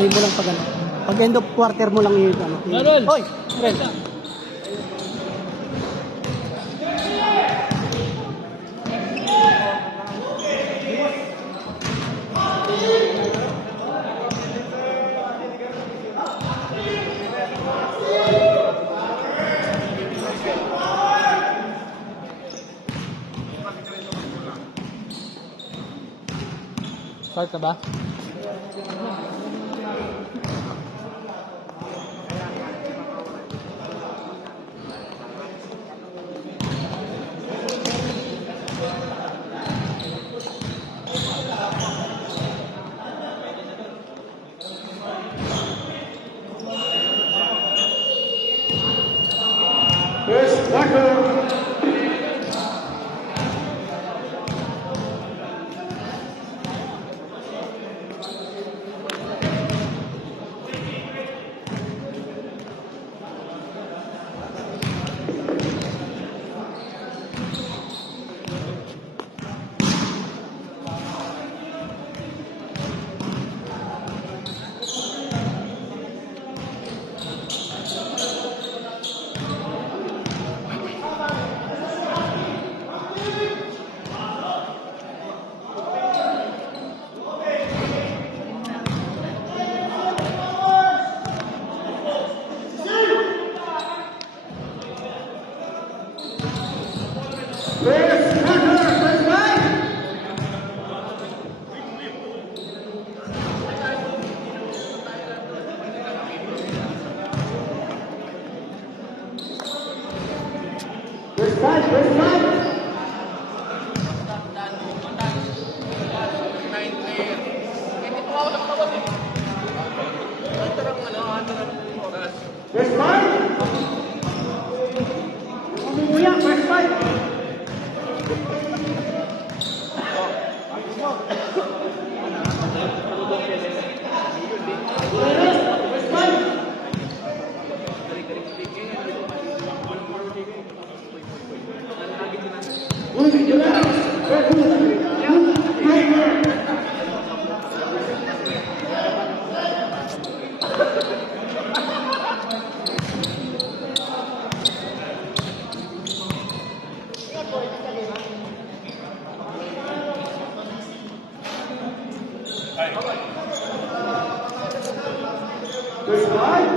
Play mo lang pag ano. Pag end of quarter mo lang yung ano. Hoy! Ren! Start na ba? First quarter. First fight! Umuya, first fight! First fight!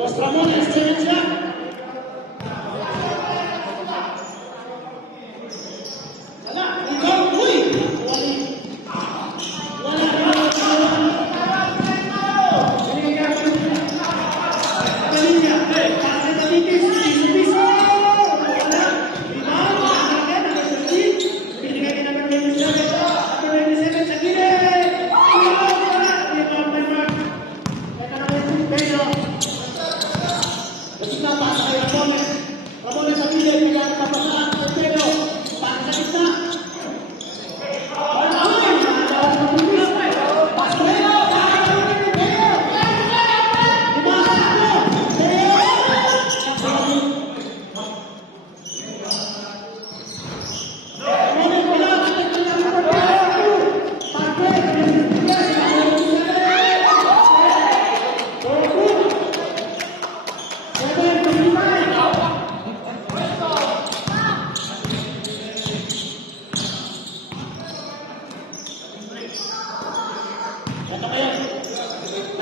Los Ramones, ciencia. Pedro.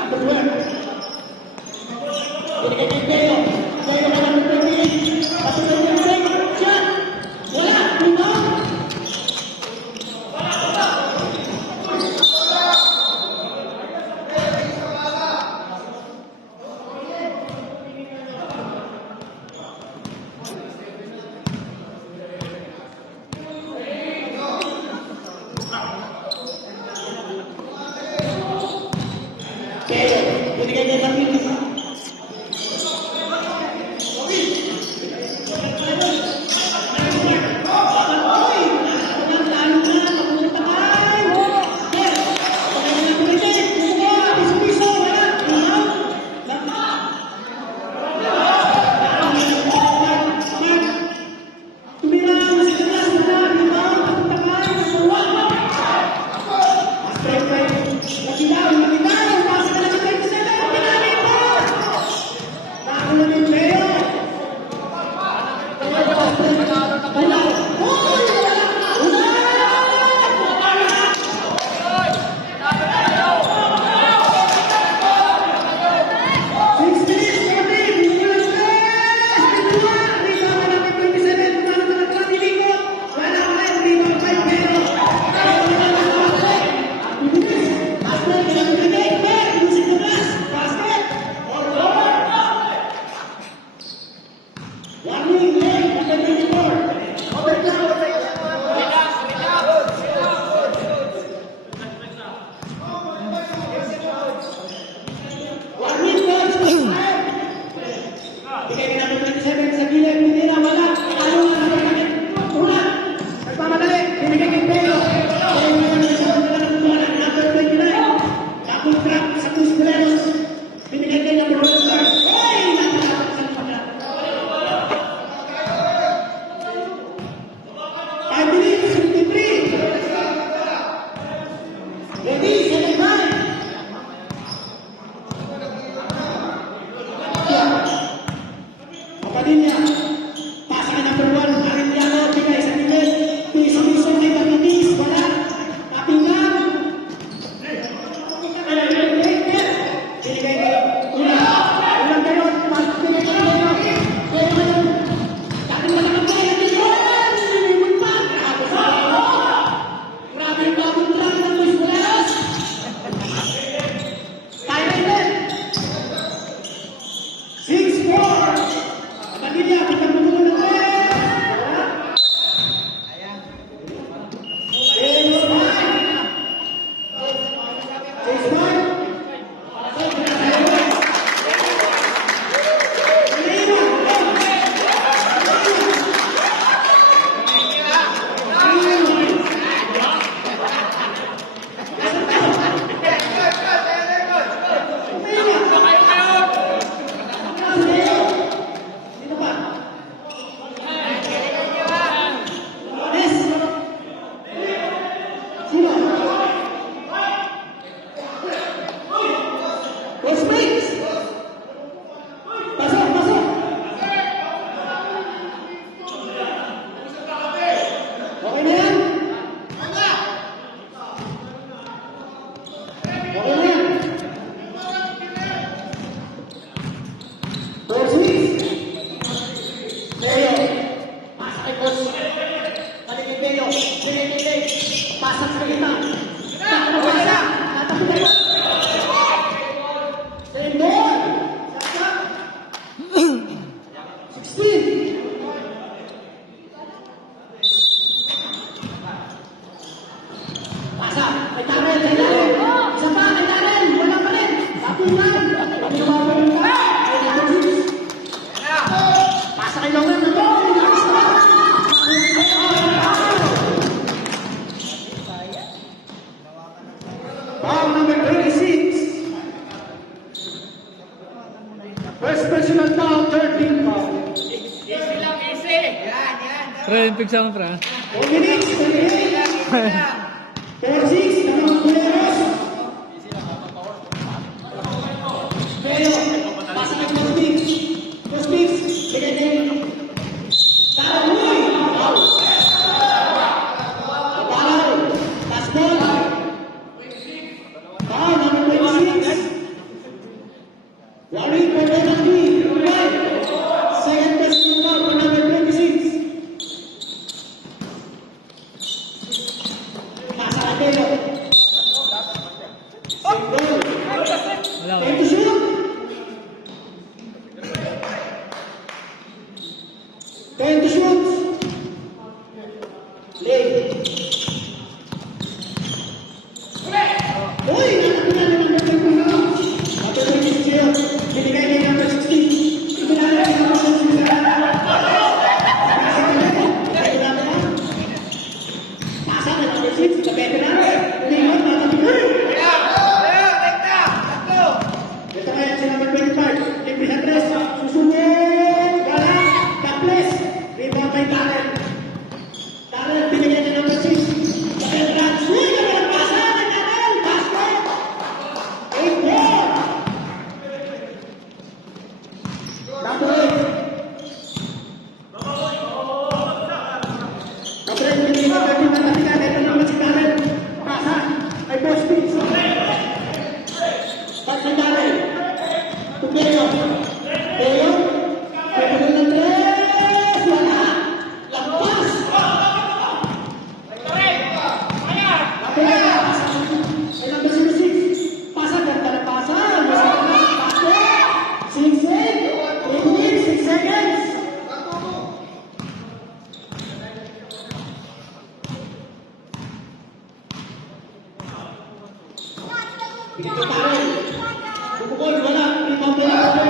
Number 12. Binigay kay Beo. Beo na number 20. Pasok na yung Beo. Shot. Wala. Rebound. Beo. Binigay kay David. Pre, pigsa mo, pre. 4 minutes, 4-6, naman Kuleros. Pero, pasa kay Cosmix. Cosmix, bigay din. Tarawoy! Balaw! Last ball! Foul, number 26. Tabelo. Single. Wala. Time to shoot. Time to shoot. Play. Uy! Nakapila na number 20 na. Number 20 si Gio. Binigay na yung number 16. Ibinala yung number 16. Pasa na number 6. Tapete na. Ulingon, matapilay. Ito kaya si number 25. Libre sa tres. Susunod. Wala. Taples. Rebound by Darren. Darren binigay na number 6. Tapete na. Swing na ng pasa. Darren. Basket. 8-4. Number 8. Number 8 binigay na 13 na tapitan. Ito naman si Darren. Pasa. Ay boss speed. Back by Darren. Tupelo. Teo. Teo ng tres. Wala. Lampas. Number 06. Pasa. Ganda na pasa. Basket. 6-8. 3 minutes. 6 seconds. Dito tayo. Bukol, wala. Rebound by Darren.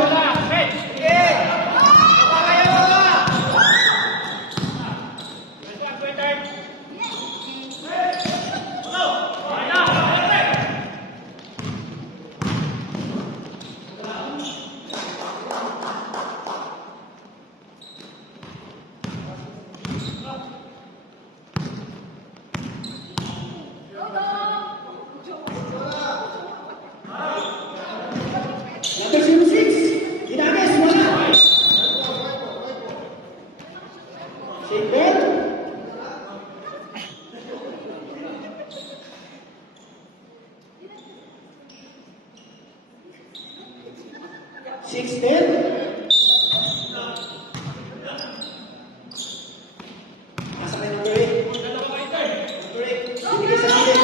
Number 06. Ginames, wala. Single. Six, 10. Nasa kay number 8. Number 8. Binigay sa akin.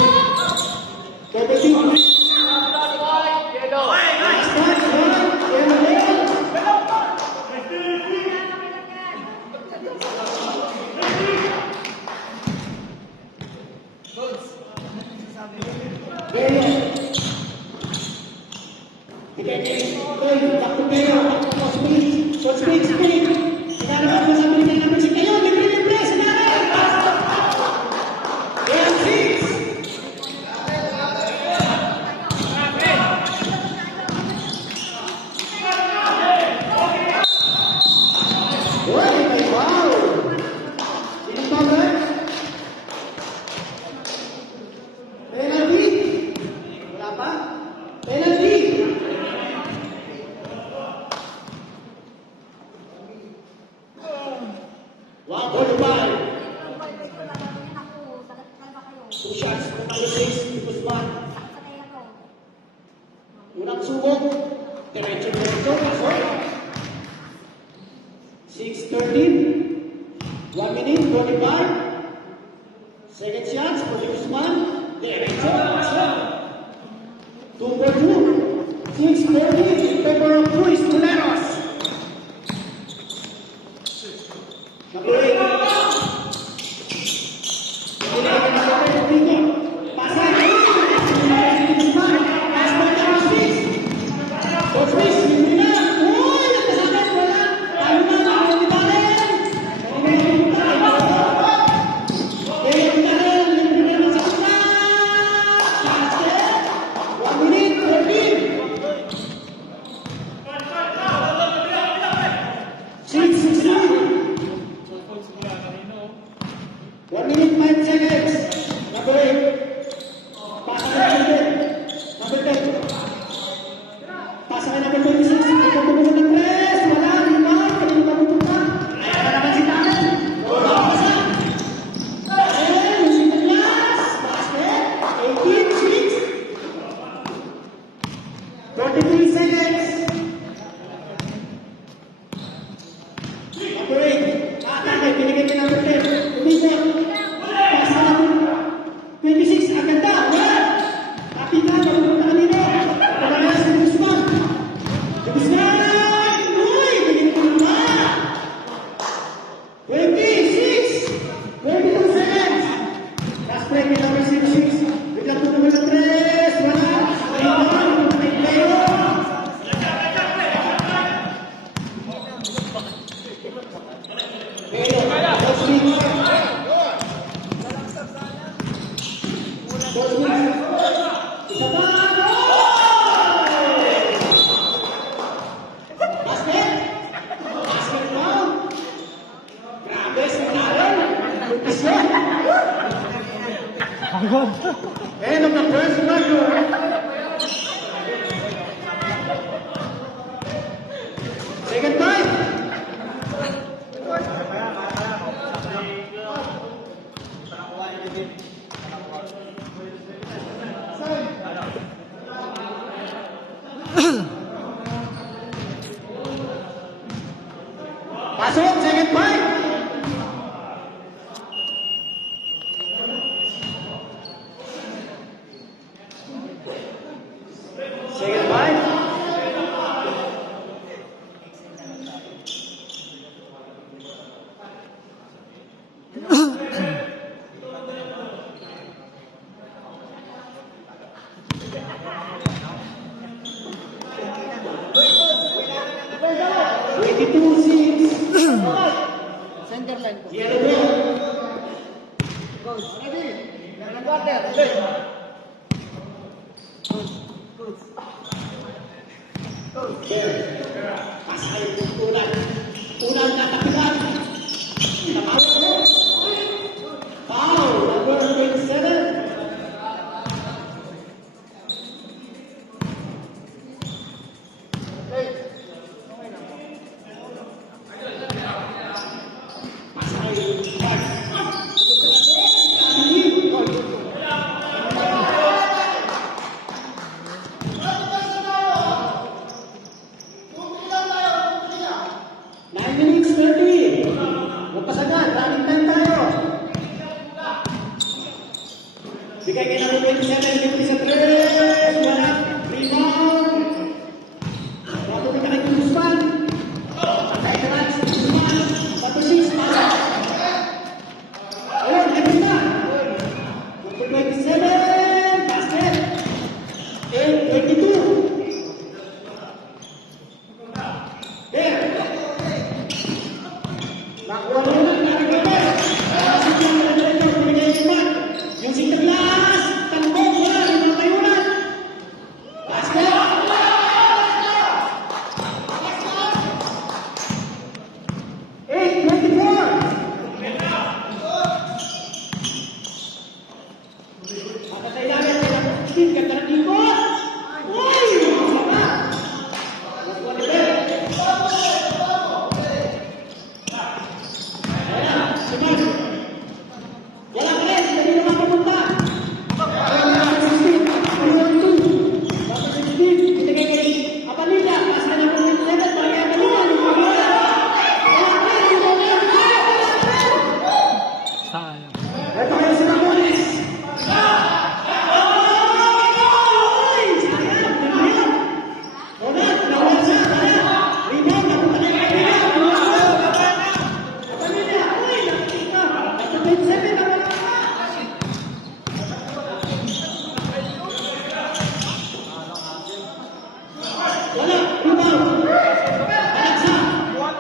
32. Last one, yellow, yellow. Yellow. Bigay kay Toy, back to Beo, back to Coach Speed. Coach Speed, speed. Ilalabas mo sa binigay namin si Kayo, libre-libre, sinabi. Ayan, 6. Uy, may wow! Sino to, bro? Penalty? Wala pa? Penalty! Wow, 45. 2 shots, number 6, Ipos Man. Unang subok. Diretso-diretso, pasok. 6-13. 1 minute, 45. Second shots for Ipos Diretso, pasok. 2 for 2. 6-13 in favor of Luis Tuleros. Number 8. One minute, 13. number 66. Bigla po naman ng 3. Wala. Rebound. Pumating player. End of the first quarter. Second time. Pasok, second time. Second time. Sunderland po. Yellow ball. Coach. Ready. Ilang quarter? Coach. Pasay ulan. Ulan na kapitan. Napawag. Foul. Number 27. Bigay kay number 27, libre sa 3. Wala. Rebound. Bago ka kay Guzman. Patay ka lang si Guzman. Bato 6. Ayun, libre na. Number 27. Basket. 8-22. There. Nakuha mo na. Nakuha mo. Yung sintablas, tambong, wala, limang tayunan. Basket! 8-24. Pakatay namin, Steve, ganda ng ikot. Uy! Sama! Ayan, Simon. Wala ka rin, hindi naman papunta. Sayang. Ito kayo si Ramones. Wala, rebound. Alaksa.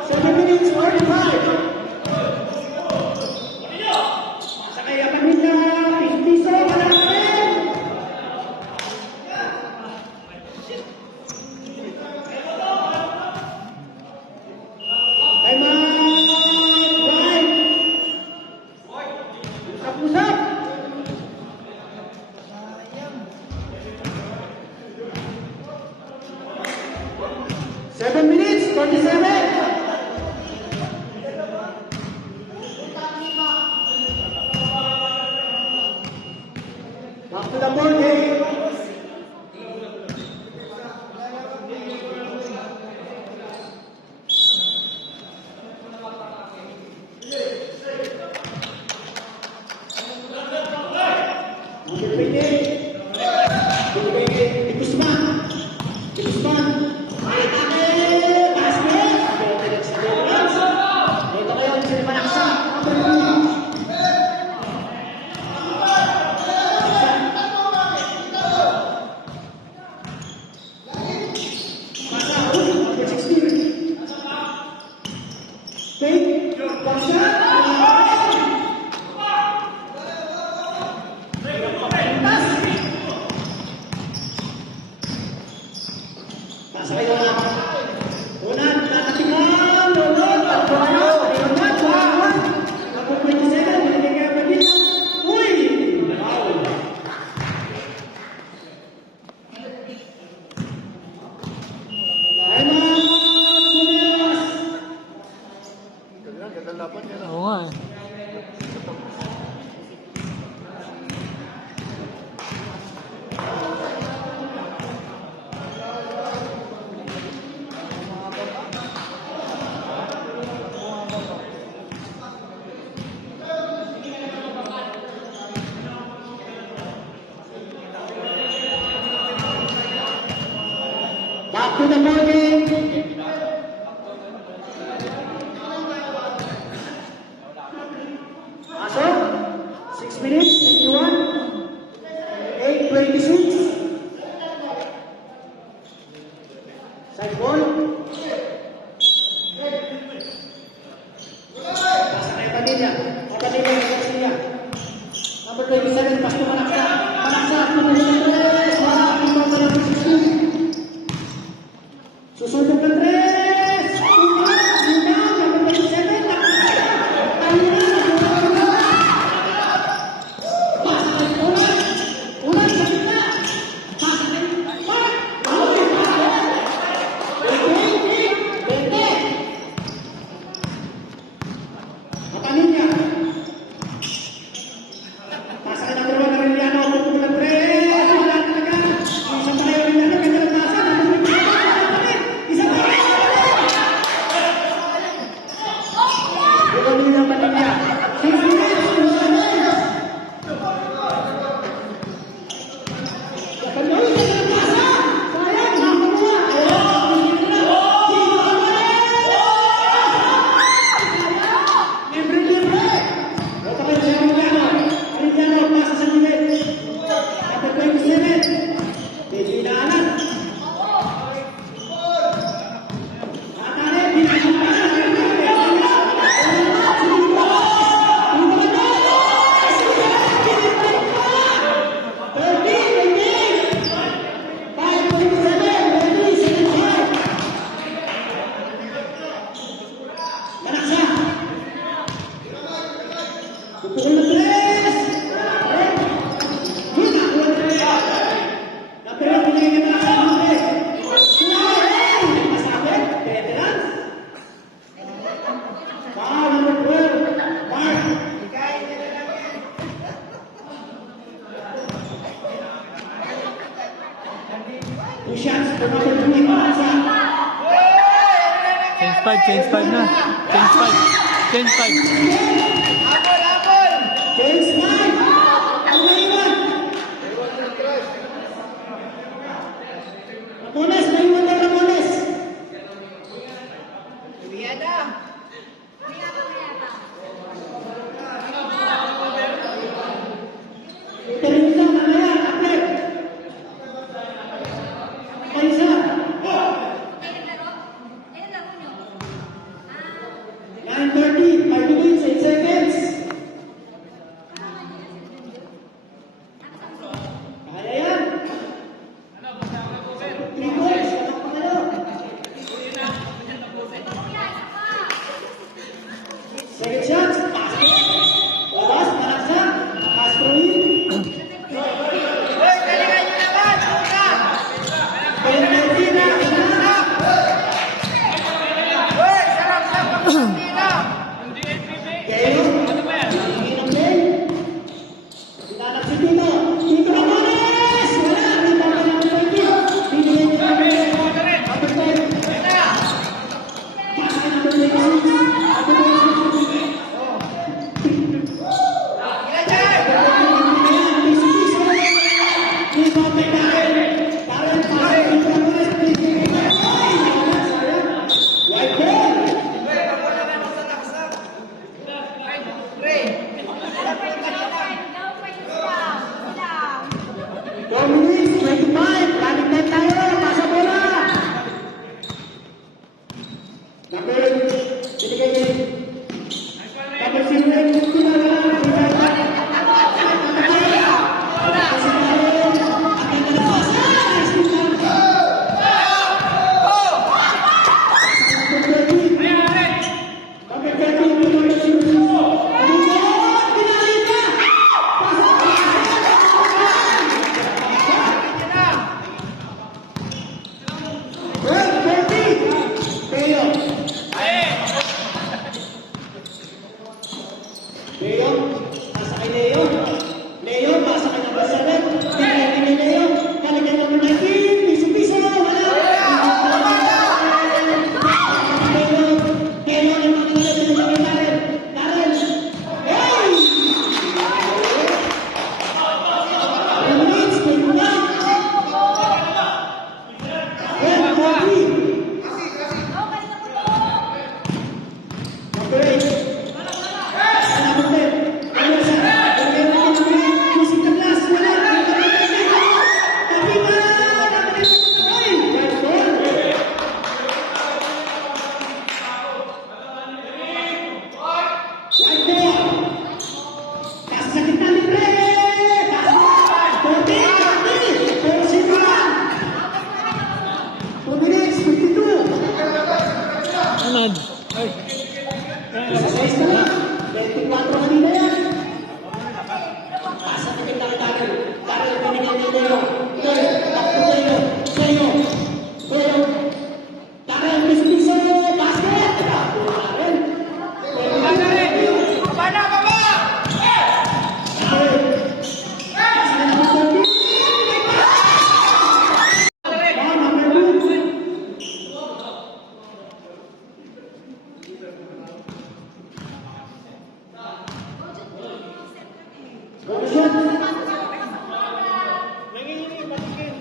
7 minutes, 45. Sa kaya pamilya, 50 so, wala ka rin. Kay Brian. Usap-usap. Seven minutes, 47. Back to the board game. Number 28. Di Guzman. Di Guzman. Basket. Dito kayo, sino manaksa. Back to the ball game. Pasok. 6 minutes, 51. 8:26. Side ball. Pasa kay Padilla. Padilla kay Garcia. Number 27, pass to Manaksa. Manaksa, number 23. Wala ang number 16. Susundok ng 3. Rebound, number 27. Pasa kay Ulan. Ulan sa gitna. Pasa kay Mark. Bente. Matanin pasa kay number 1 na Arellano. Pagpupo ng 3. Wala talaga. Isang tayo Arellano. Ganda ng pasa. Isang tayo. Bukan ng Padilla. 6 minutes. Change 5 na. Change 5. James Mike! Ang naiwan! Ramones, naiwan na Ramones! Teresa, mamaya, atlet! Paisa! 9:30, 5 minutes, 8 seconds.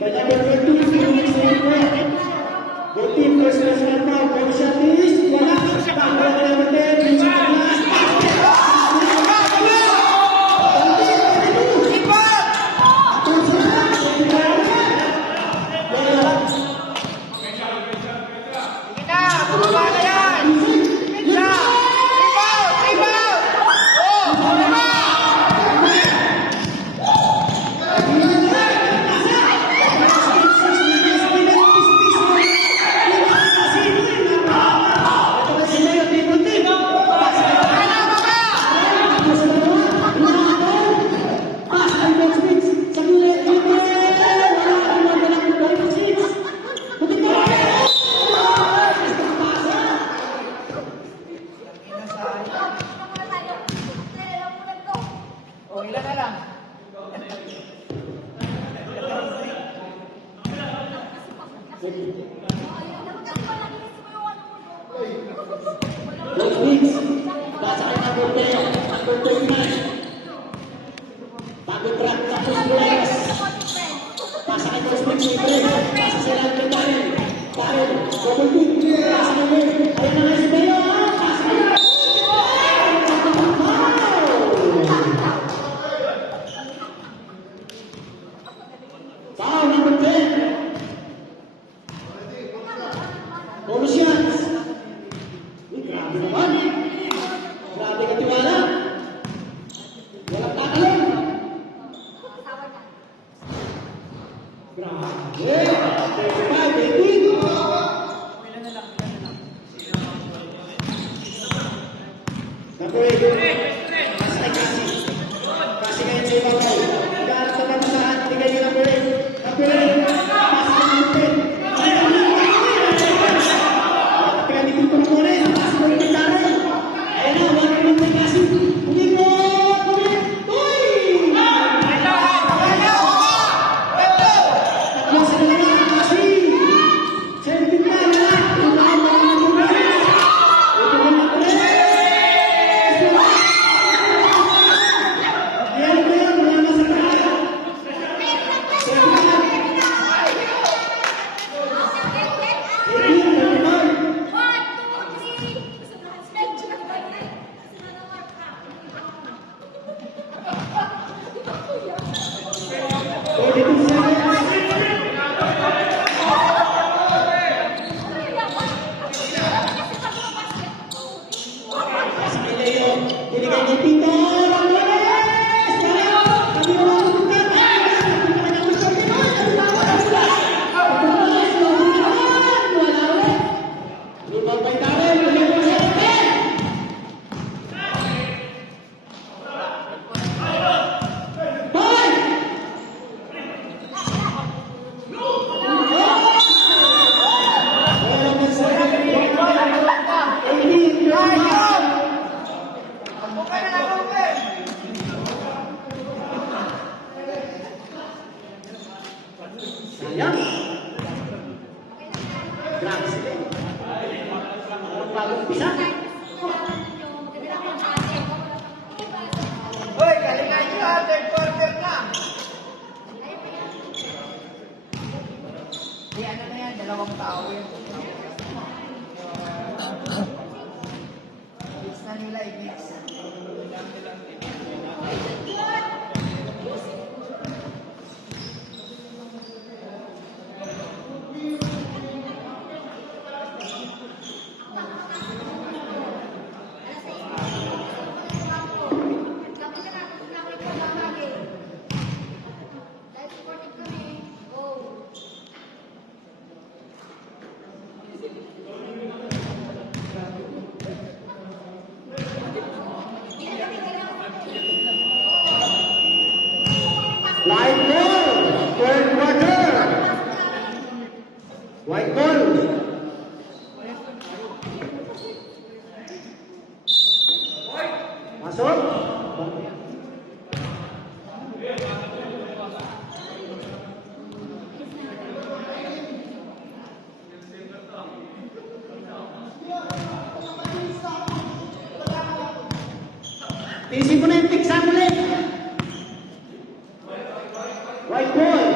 by number 22, Felix Negro. The team first national foul, Commission is wala. Takbo na number 10, Richard Douglas. Those wins, basa kay number 10, number 39. Bago track tapos Flores. Basa kay Coach Mix libre. Basa sa lang kay Darren. Darren, double kick. Basa kay Mix. Ayun na nga si Beo. Basa kay Mix. Foul number 10. Colossians. Grabe naman. Grabe ka tiwala. Walang tatalon. Grabe. 35-18. Number 8. Kasi kasi. Kasi ngayon sa ibang kayo. Gaano ka naman saan? Tigay niyo number 8. Number 8. Kasi number 10. Kaya di ko tumulin. Kasi mo yung Darren. Ayun na, wala naman may kasi. Hindi mo! Uy! Tatlo sa kanila, kasi. 17 pa, wala. Yung mga mga ito na na tres. Yan ko yun, wala na sa kaya. 42 seconds. Kasi may Leo, binigay niya Tito. Sayang. Grabe sila. Ang bagong pisa. Hoy, galingan nyo ha, third quarter na. Di ano na yan, 2 tao yun. Gigs na nila, gigs. Light ball. Third quarter. White ball. Masuk. Tiisin ko na yung pick sandali. White ball.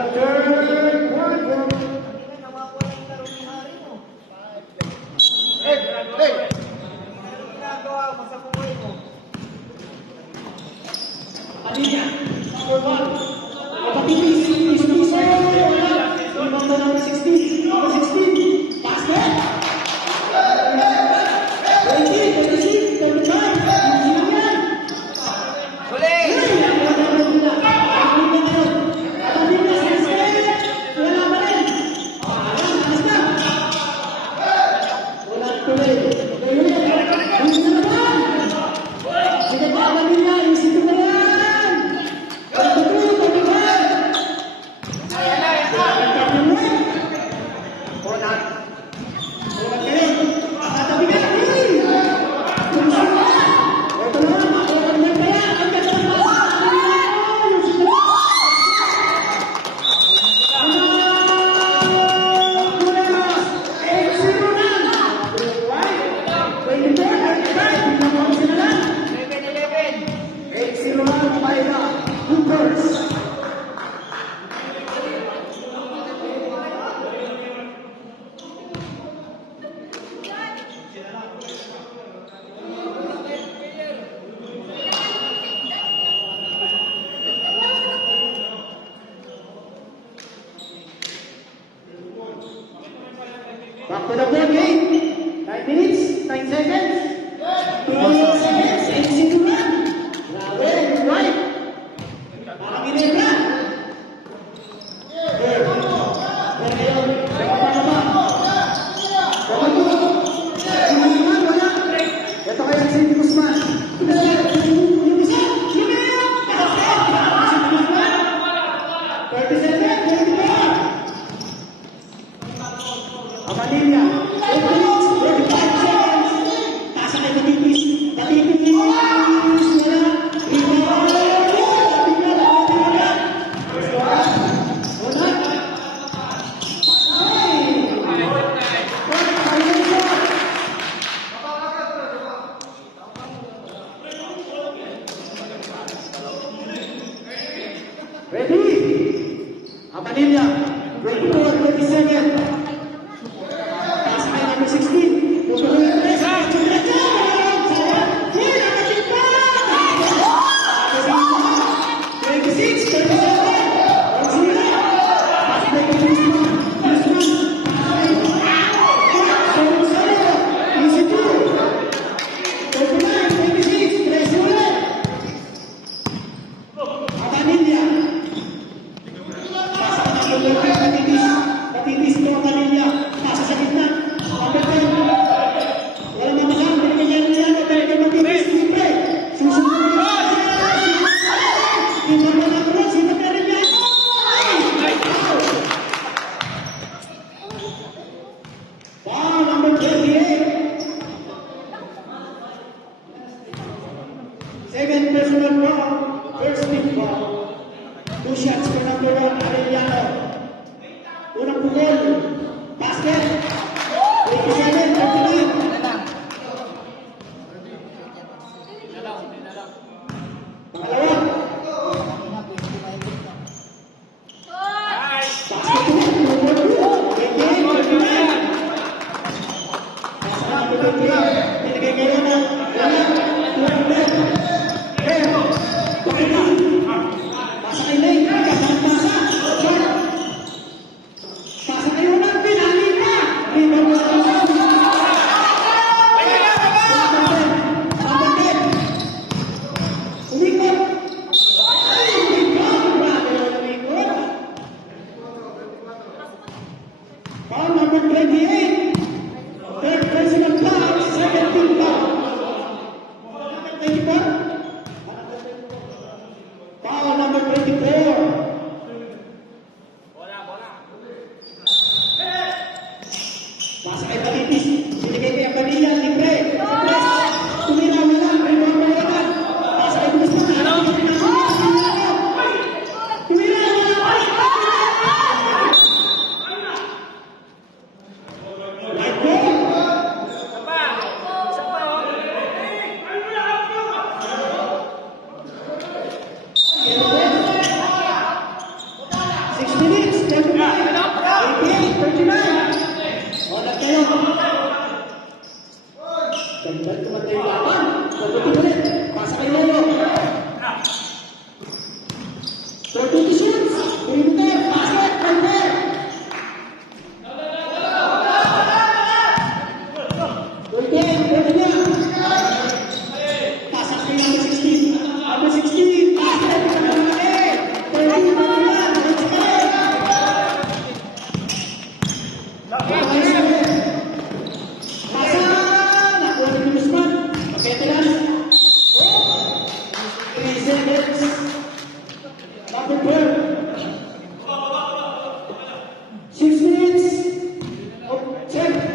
the third quarter. Hindi na nawawala yung laro ni Hari mo. Ano ginagawa mo sa buhay mo? Padilla, number 1. Kapatilis, is wala. Rebound na number 16. Number 16. Basket. 20, 26, 35. Sino yan? Huli! Back to the ball game. 9 minutes, 9 seconds. 28 seconds, and Siguran. Grabe, good right. Parang Ginebra. Pero ngayon, ito kaya si Guzman. Yung isa, sino yun? 37, 34. Amanilla, 8 minutes, 45 seconds. Tasa kay Batipis. Batipis, wala. Rebound. Wala. Ready? Amanilla, 24, 27. Taas kay number 16. Pupuloy ang press. Sayang. Uy, nakasit pa! 26, 37. Sila. Taas kay Guzman. Guzman. Solo. Easy 2. 39, 26. 13 ulit. Amanilla. Taas kay number 13. Batipis. Batipis to Amanilla. Nasa sa gitna. Number 10. Wala na masang. Binigyan niya yan. Binigyan Batipis. Siyempre. Susunod na yan. Sino na lang ulit. Sino na rin yan? Foul number 28. Second personal foul. First team foul. 2 shots for number 1. Arellano. Unang pukol. Basket. 27, 39. Pangalawa. Basket ulit. Number 2. 28, 39. Nasa number 28. Binigay kayo ng wala. 200. Pero, pakita. Pasa kay Lane. Pasa. Short. Pasa kayo ng pinali pa. 3 seconds. Number 12. 6 minutes. Oh, check.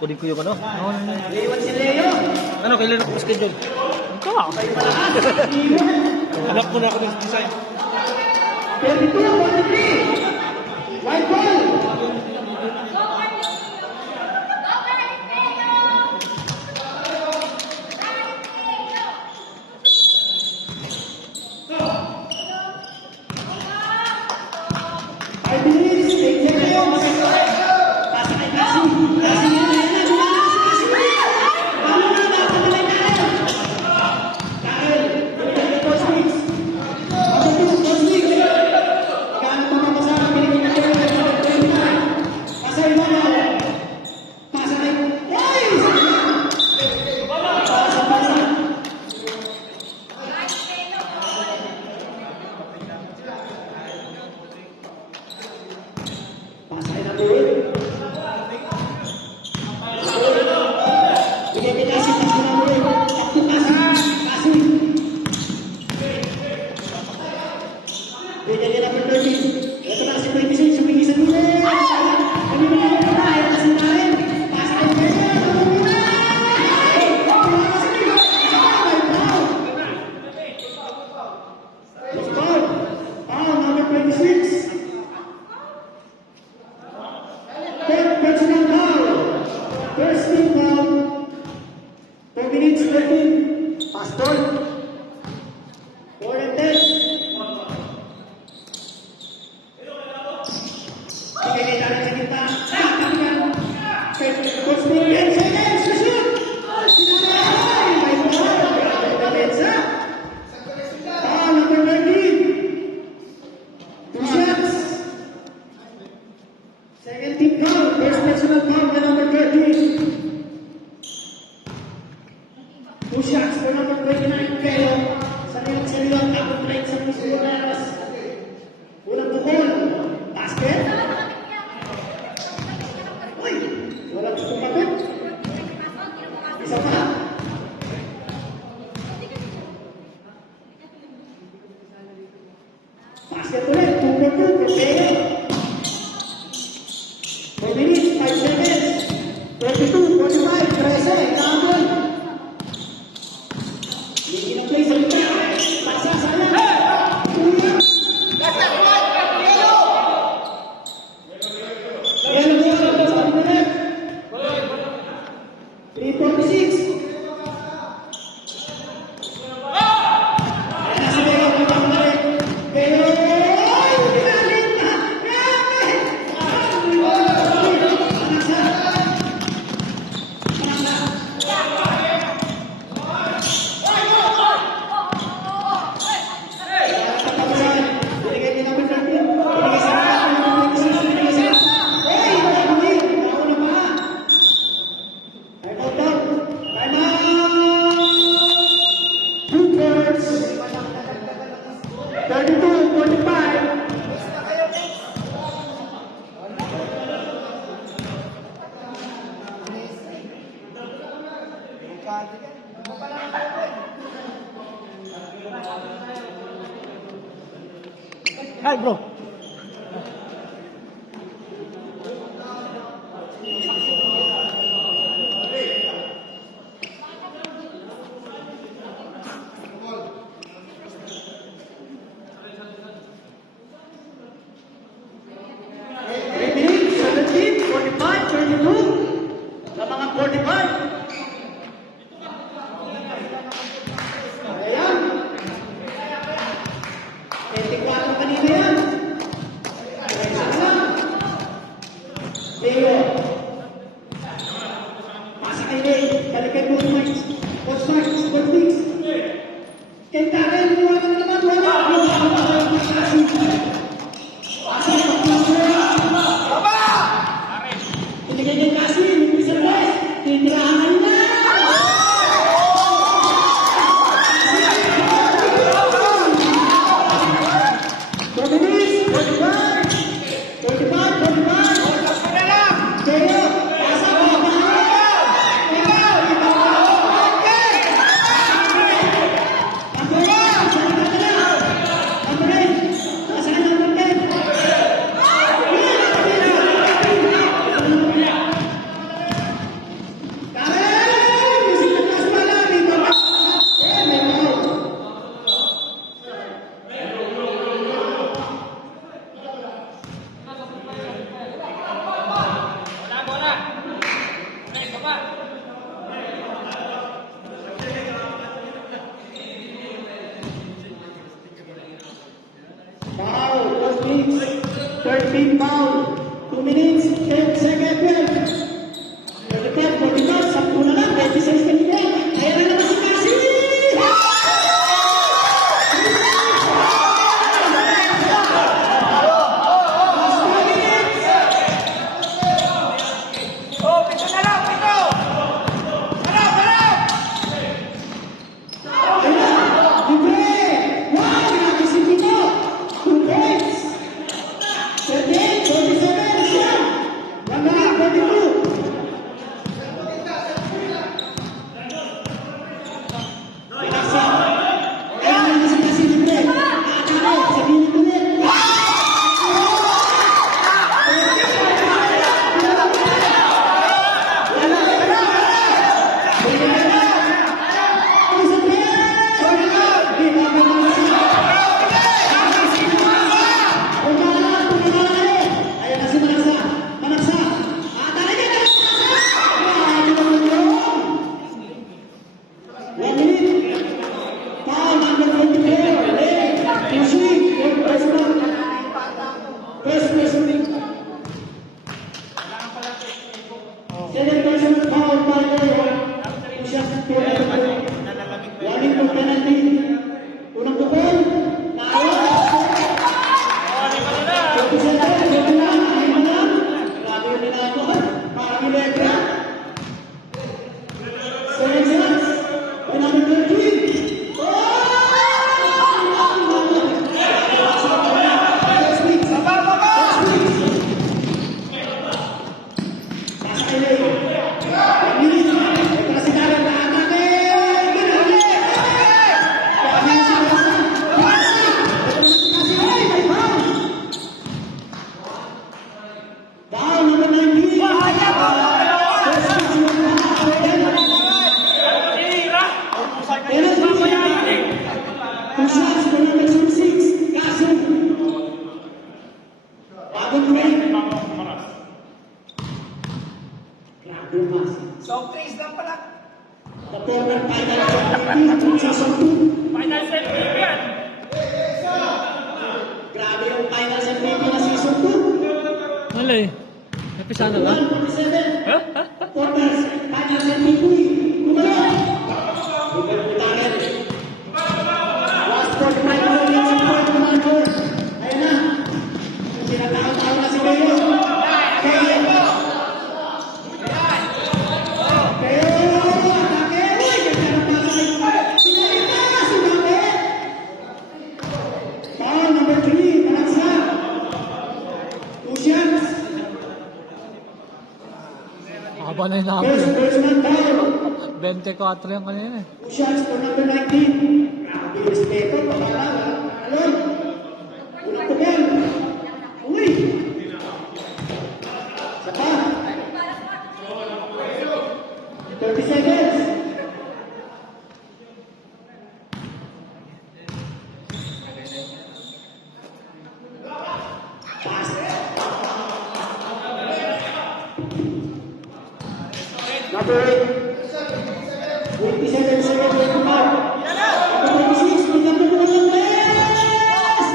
Kunin ko yung ano? Iwan si Leo. Ano, kailan ako schedule? Ito. Anak ko na ako ng design. 32, 43. White ball. Hi, bro. 24 kanina yan. Teka lang. Leo. Pasa kay Ray. Balik kay Coach Mike. Coach Mike. Coach Mix. Kay Karen. Wala na naman. Wala. Pasa. Tinigay kay Cassie. May surprise. Titirahan na. Foul, 13 foul, 2 minutes, 10 seconds left. 35, 45, 10 na lang, 26 kanina. Ayan na naman si Cassie! Oh, pito na lang, pito! Harap, harap! Libre! Wow! Nakasip ito! 2 points! 38, 47, siya! 142! Nakasa! Ayan na si Cassie libre! Nakakari! Sabihin ito ulit! Second personal foul by the Push-up to warning for penalty. Unang tukol. Down number 19. Two shots for number 26. Kasim. Bagong break. Grabe mas. Soft drinks lang pala. The former final MVP season 2. Final set yan. Grabe yung finals MVP na season 2. Wala eh. Napisa na ba? 147. Quarters. Finals MVP. Kumalo. Butangin. Last 45 minutes in point commander. Ayan na. Sinatao-tao na si Leo. Kaya. Foul number 3, Malaksan. 2 shots. Haba na yung First namin. personal foul. 24 yung kanina eh. 2 shots for number 19. Grabe yung respeto. Alon. Unang tukol. Uy. Saka. 30 seconds. Pass. Number 8. 27 seconds left to go. Number 26. Number 1 ng press.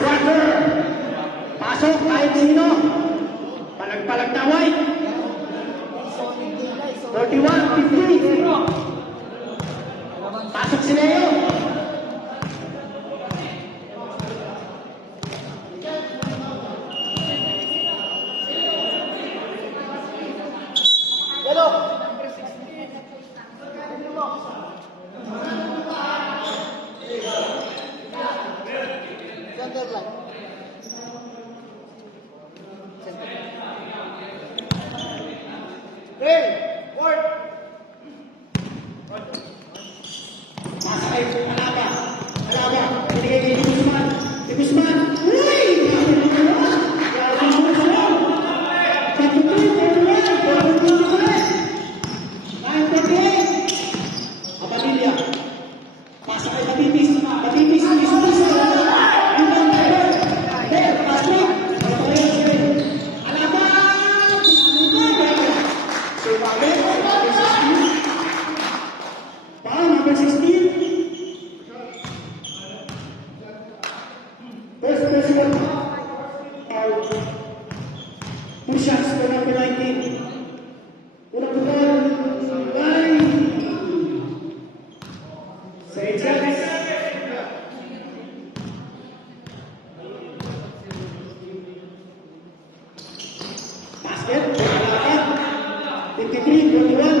quarter. Pasok kahit dino. Palag-palag na white. 41-50. Pasok si Leo. Center line. Hey, work. Pasa kay Alaga. Alaga. Binigay kay Guzman. Si Guzman. Uy! Grabe naman sa'yo. 9:48. Ababilia. Pasa kay Batipis. Batipis. Batipis. Number 16. First one. Out. Two shots for number 19. Unang putal. Nine. Save seconds. Basket. 53-21.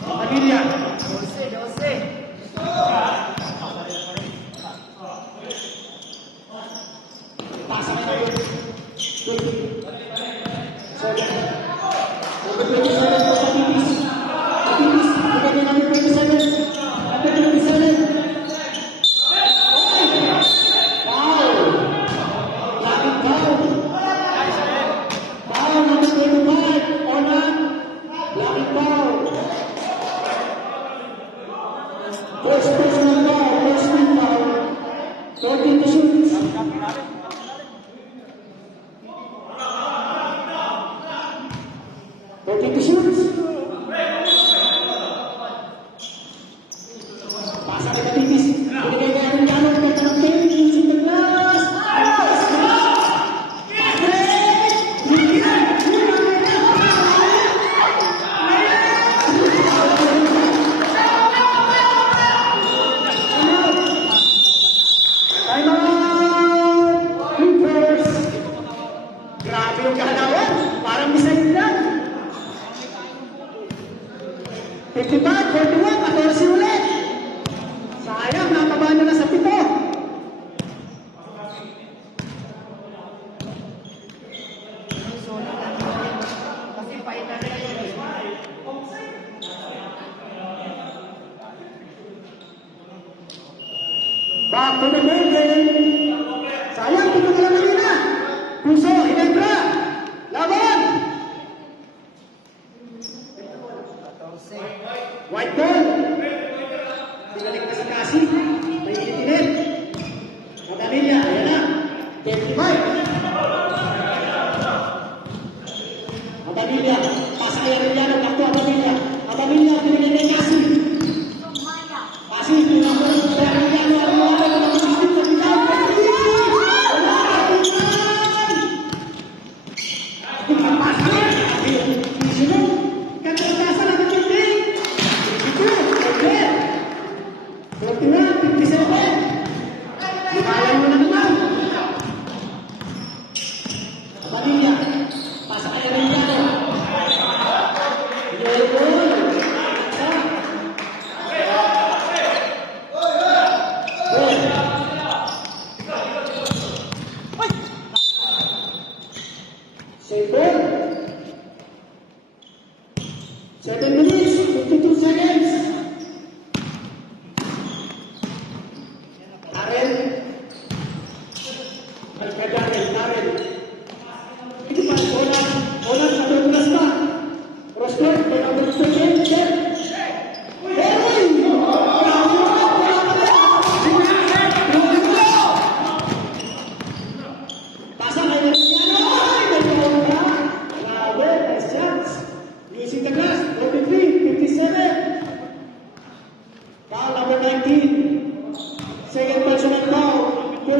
Pamilya. 12. Pasa kayo. 20. 7. Number 27 po Patipis. Patipis. Bigay niya number 27. Number 27. Foul. Laking foul. Foul number 25. Onan. Laking foul. First personal foul. First team foul. 14 to shoot. 14 to shoot. Pasa kay Batipis. Binigay kay Arellano. Pagka ng 10. Using the glass. Time out! Clippers! Grabe yung kahalawan. Parang misayin lang. 55, 41, 14 ulit. Sayang, napabaan na sa 7. Kasi final na yun. Back to the main game. Sayang, tutunan na nila. Puso, Hinebra. Laban! White ball. Binalik na si Cassie. May init-init. Madamilya, ayan na. 35. Madamilya, pasa kay Arellano. Takto Madamilya. Madamilya, binigay kay Cassie. Cassie, pinapos kay Arellano. Arellano, pinapos si Steve. Kapitan, wala, kapitan! Pasa kay Arellano. Katapasan na ng 15. 41, 57. Kaya mo na naman.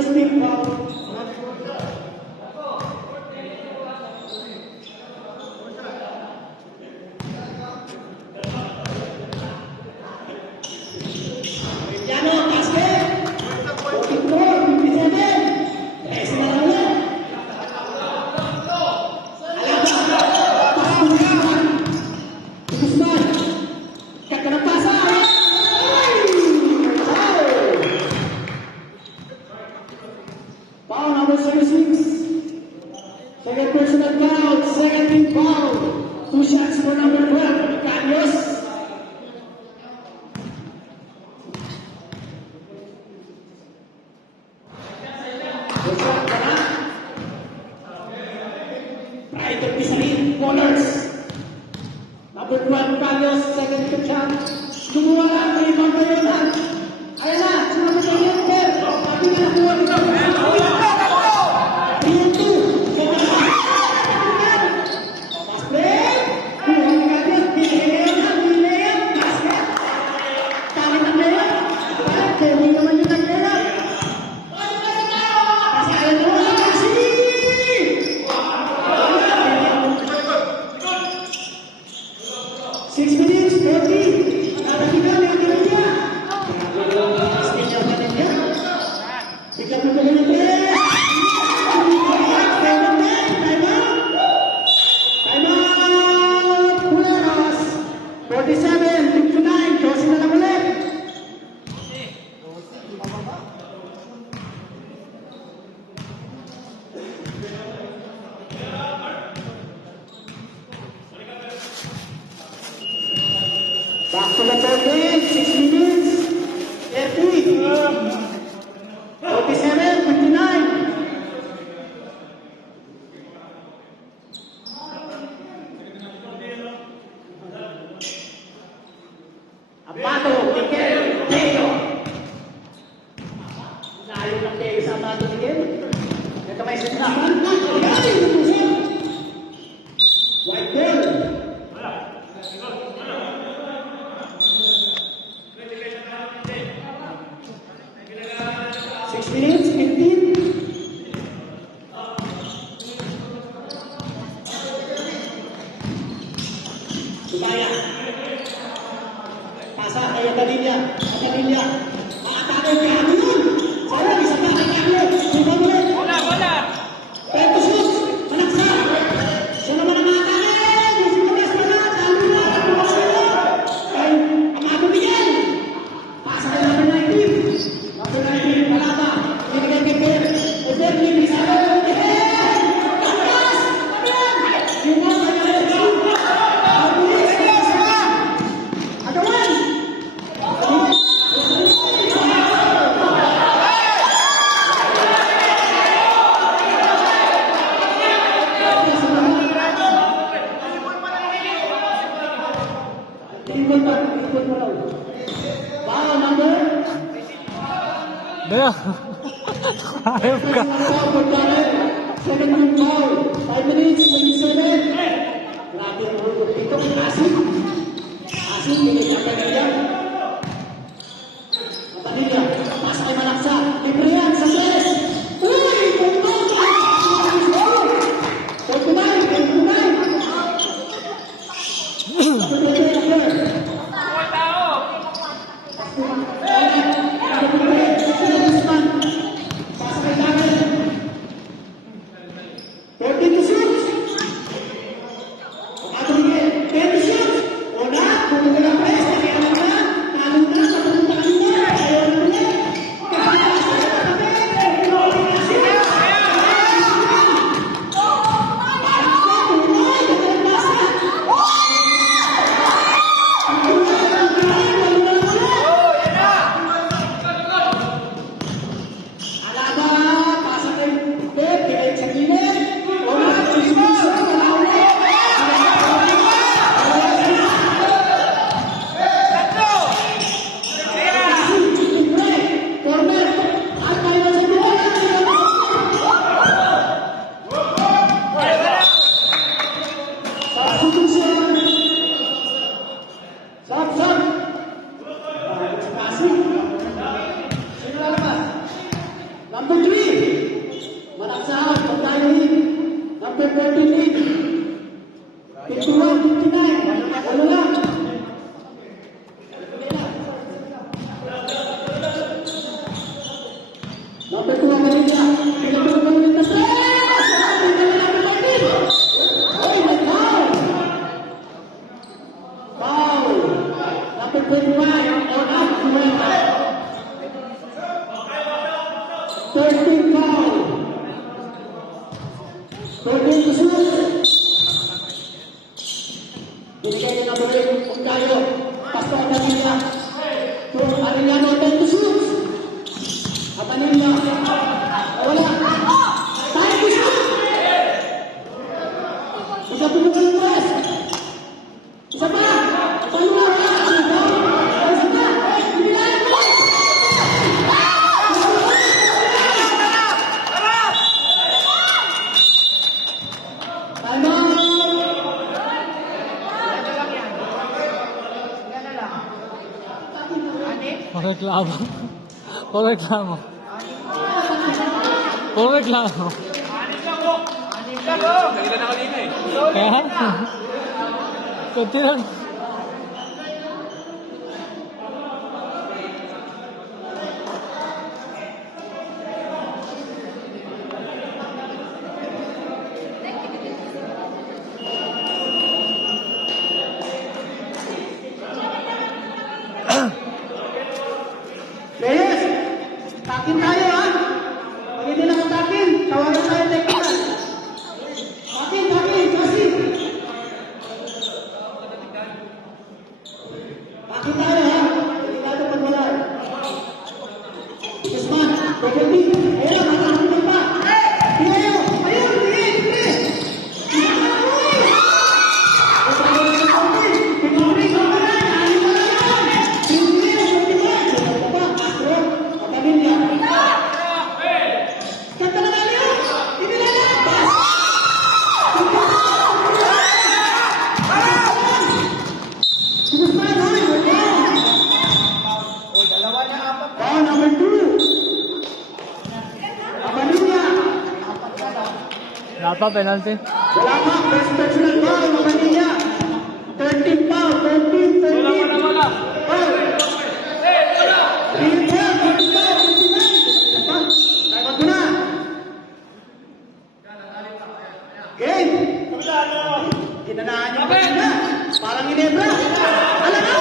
first pick, foul. Yano, basket. 44, 57. Tres na lang ulit. Guzman. Kat ka ng pasa. Foul number 76. Second personal foul. Second team foul. 2 shots for number 12. Carlos. Right of Pisarin, Bowlers. Number 12, Carlos, second to shot. Kumuha lang, rebound pa yun. Ayan na, sinabi na yun, Ker. Pati na nakuha nito. 3-2. Pass break. Kumuha ni Carlos, binigay na, binigay. Basket. Tamit ang player. Kevin naman yung nag-player. Pasalan mo, Kasi! 6 minutes, 40. Nakatigal yung Pilipinas. Biglang mo yung Pilipinas. Time out! Puleros. 47, 59. Josie na lang ulit. Back to the third game, 6 minutes, 30, 47, 59. Abato, Miguel, Teo. Layo ng Teo sa Abato, Miguel. Ito may sinasaan. White ball. 6 minutes, 15. Subaya. Pasa kay Atalilla. Atalilla. Maatake kay Amilon. Sana isa pa kay Amilon. Rebound ulit. Wala! Pwede shoot. Manaksa. Siya naman ang maatake. Yung sinagas na na. Dami na. Tumas nila. Kay Amado Miguel. Pasa kay number 19. Number 19. Palapa. Binigay kay Per. Per, linis ako. Takas! Yung mga kanya-kanya. Abulis. Agawan! Tingkol pa, tingkol mo raw. Foul number? Daya. Ayop ka. Second team foul. 5 minutes, 27. Grabe ang hulog dito. Asin. Asin, binigyan ka niya. Matanilla, pasa kay Malaksa. Libre yan sa tres. Uy! Punto! 14 to shoot. Ato Miguel, 10 to shoot. Una, pumunta ng press, nakialam na, talong na, sa pumunta kanina, ayaw na ulit. Number 3. Malaksahan. Pagtayo lead. Number 13 lead. 51, 59. Walo lang. Number 2 ang kanila. Pinagpapalunod na stress! Oh my God! Foul! Number 21, on up, 13 foul. 13 to shoot. Binigay niya na ba rin kung tayo. Pastor Danila. To Arellano, 10 to shoot. At Danila. Wala. Time to shoot. Isa tumukan ng press. Isa pa. Panula. Isa pa. Binigay mo. Time out. Reklamo. Puro reklamo. Puro reklamo. Kaya? Kunti lang. Yes! Takin tayo ha! Pag hindi lang takin, tawagan tayo technical. Takin, kasi! Takin tayo ha! Hindi tayo pagwalan. Yes man, Roberti! Ayun, natakutin pa! Ayun! Ayun! Tingin! Number 2. Abanilla. Wala pa, penalty. Wala pa. Best personal foul. Abanilla. 13 foul. 13. Wala. Foul. 3 foul. 39. Time out na. Game. Kinanaan niyo ba na? Parang inebra. Alam mo.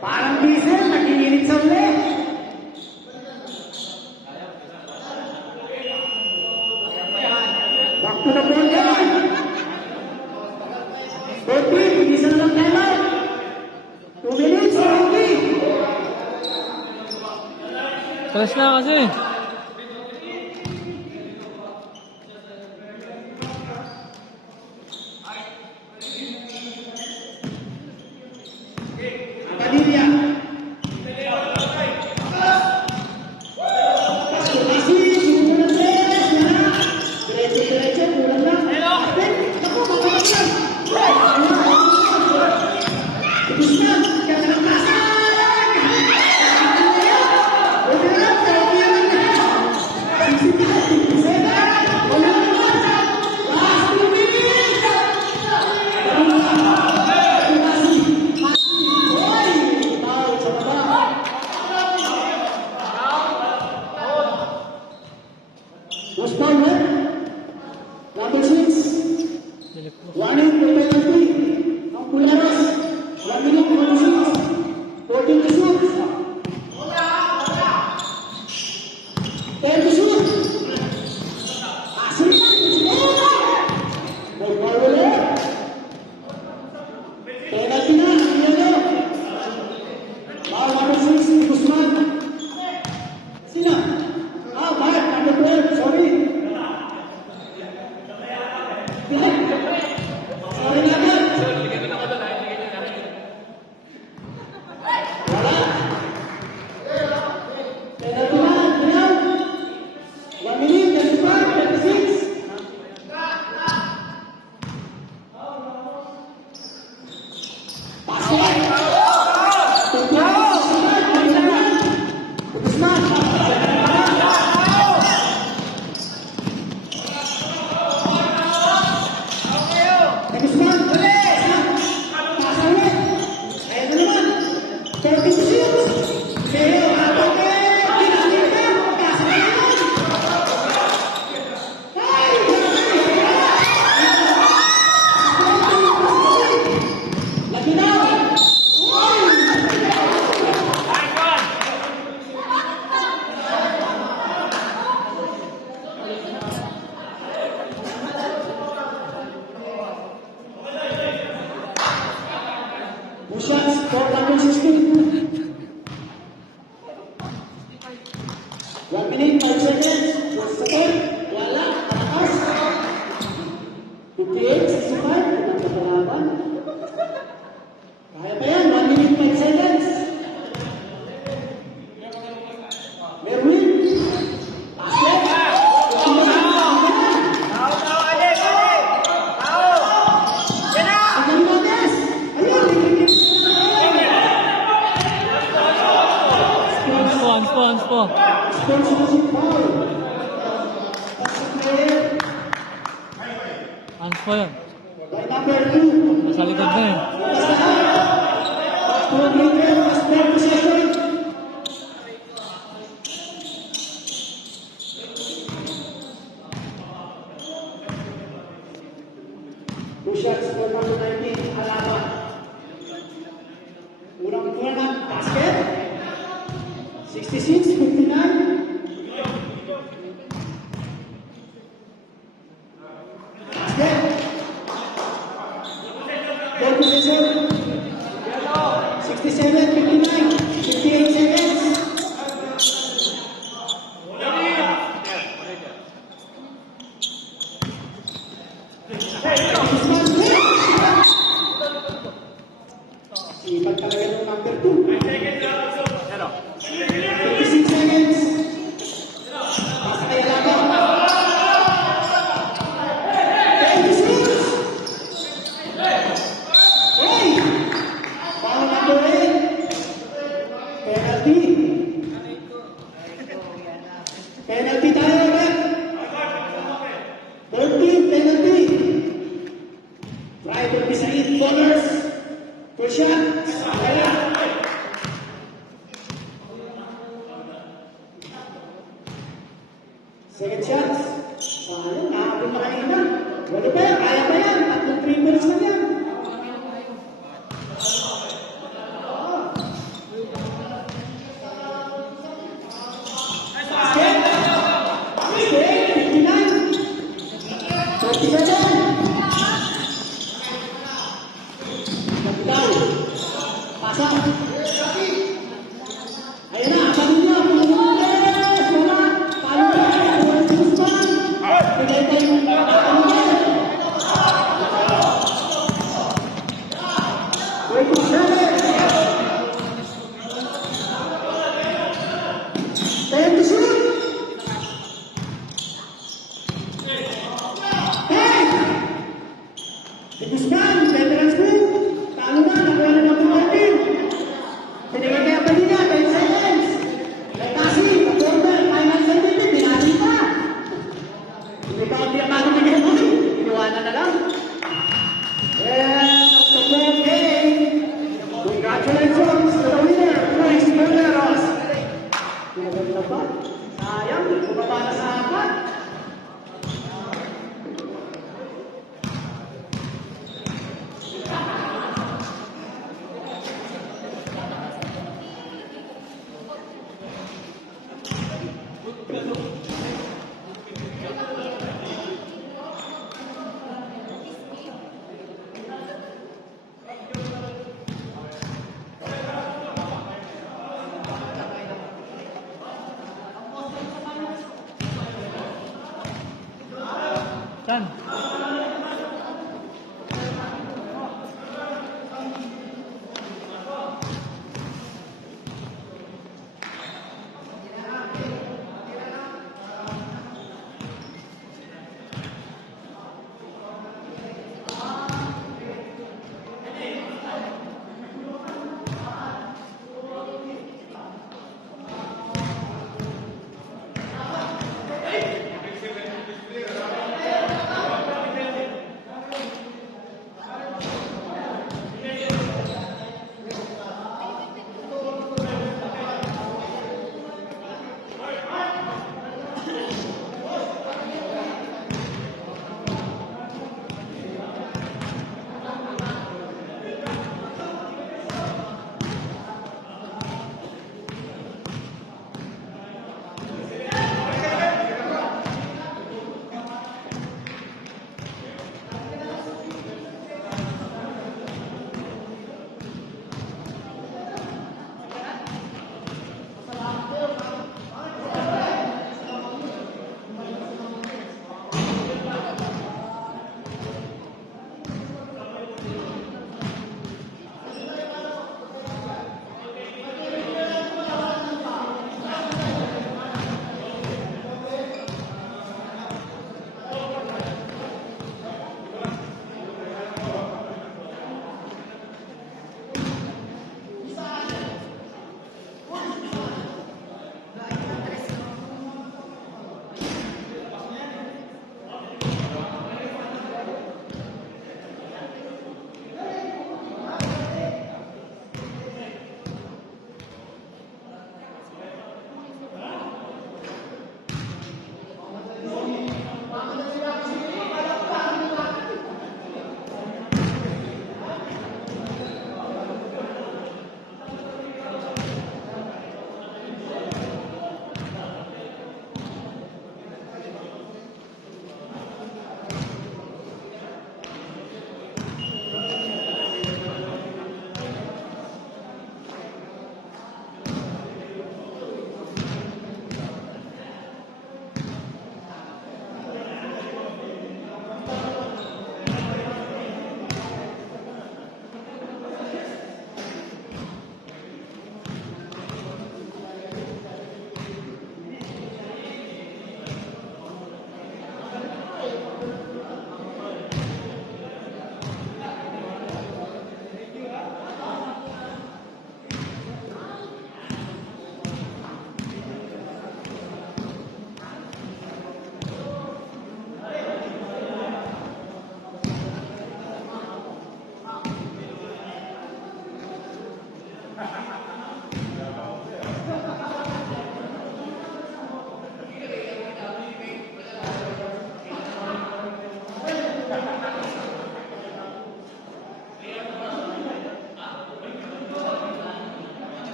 Parang diesel, nagiinit sa uli. Back to the ball game. 14, hindi sa lang time out. 2 minutes, 20. Press na kasi. Padilla. Diretso, kulang lang. Ako, makakasal. Guzman, kaya ka ng pasag! 6. Dilip ko. Warning for penalty. Ang Pularos. 1 minute for the shoot. 14 to shoot. 10 to shoot. Pasok. May ball ulit. Penalty na. Yelo. Ball number 6, Guzman. Sino? Mark, number 12. Sorry. Sorry naman. Wala. Penalty na. Dilaw. 1 minute. 35. 36. Pasok. Shots for number 16. 1 minute, 5 seconds. First second. Wala. Patakas. 58, 65. Walang kapalaban. Kaya pa yan. 1 minute, 5 seconds. Merwin. Basket. Ang Lotes. Ayun. Anspo. Sponsorship foul. That's the player. Anspo yun. By number 2. Nasa likod na yun. Two shots for number 19, Alaba. Unang basket. 66, 59. Basket. Goal position. 67, 59. 58 seconds. Sipag talaga ng number 2. 56 seconds. Pasa kay Alaba. 26. Hey! Foul number 8. Penalty. Penalty tayo, Rep. 13, penalty. Try to be sa 8 ballers. First shot. Kaya. Second shot. Sayang, nakapin pa kanina. Wala pa yan, kaya pa yan. 3 minutes na yan. Basket. Basket. 59. 37. Nagdaw. Pasok. Ayun na, sabi niya, pumuntes! Wala! Paano ba? Walang Guzman! Bigay tayo ng pamilya! 27! 10 to shoot! Hey! Si Guzman, veterans group! Talo na, nakuha na ng pumapin! Pinigay kaya pa niya, 10 seconds! Kasi, pag-order, final seconds, binali pa! Hindi ba ang pinapagod na gano'n? Iniwanan na lang. And of the fourth game, congratulations to the winner, Luis Berneros. Pinaganda pa. Sayang, bumaba na sa apat. Saan?